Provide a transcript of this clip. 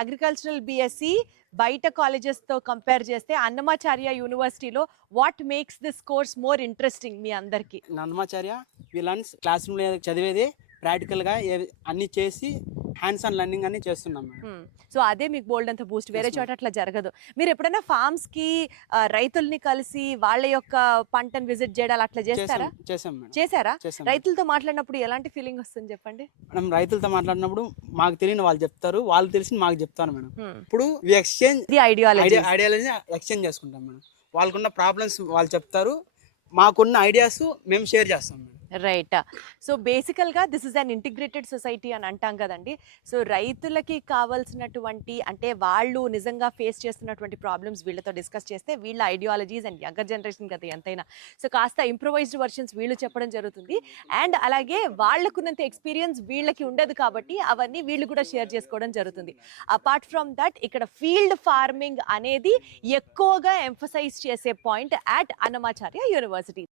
Agricultural BSc బయట కాలేజెస్తో compare చేస్తే అన్నమాచార్య యూనివర్సిటీలో what makes this course more interesting మీ అందరికి? నందమాచార్య విలన్స్ క్లాస్ రూమ్లో చదివేది ప్రాక్టికల్గా అన్ని చేసి హ్యాండ్స్ ఆన్ లెర్నింగ్ అన్ని చేస్తున్నాం మేడం. సో అదే మీకు బోల్డ్ అంత బూస్ట్, వేరే Yes, చోట అట్లా జరగదు. మీరు ఎప్పుడైనా ఫార్మ్స్ కి రైతుల్ని కలిసి వాళ్ళ యొక్క పంటను విజిట్ చేయడాలు అట్లా చేస్తారా? చేసాం మేడం. చేశారా? చేసాం. రైతులతో మాట్లాడినప్పుడు ఎలాంటి ఫీలింగ్ వస్తుంది చెప్పండి? మనం రైతులతో మాట్లాడినప్పుడు మాకు తెలియని వాళ్ళు చెప్తారు, వాళ్ళు తెలిసి మాకు చెప్తారు మేడం. ఇప్పుడు ఎక్స్చేంజ్ ఇది ఐడియాలజీ. ఐడియాలజీ ఎక్స్చేంజ్ చేసుకుంటాం మేడం. వాళ్ళకున్న ప్రాబ్లమ్స్ వాళ్ళు చెప్తారు, మాకున్న ఐడియాస్ మేము షేర్ చేస్తాం మేడం. రైట్. సో బేసికల్గా this is an integrated society అని అంటాం కదండి. సో రైతులకి కావాల్సినటువంటి అంటే వాళ్ళు నిజంగా ఫేస్ చేస్తున్నటువంటి ప్రాబ్లమ్స్ వీళ్ళతో డిస్కస్ చేస్తే వీళ్ళ ఐడియాలజీస్ అండ్ యంగర్ జనరేషన్ కదా ఎంతైనా, సో కాస్త ఇంప్రొవైజ్డ్ వర్షన్స్ వీళ్ళు చెప్పడం జరుగుతుంది. అండ్ అలాగే వాళ్ళకున్నంత ఎక్స్పీరియన్స్ వీళ్ళకి ఉండదు కాబట్టి అవన్నీ వీళ్ళు కూడా షేర్ చేసుకోవడం జరుగుతుంది. అపార్ట్ ఫ్రమ్ దట్ ఇక్కడ ఫీల్డ్ ఫార్మింగ్ అనేది ఎక్కువగా ఎంఫసైజ్ చేసే పాయింట్ అట్ అన్నమాచార్య యూనివర్సిటీ.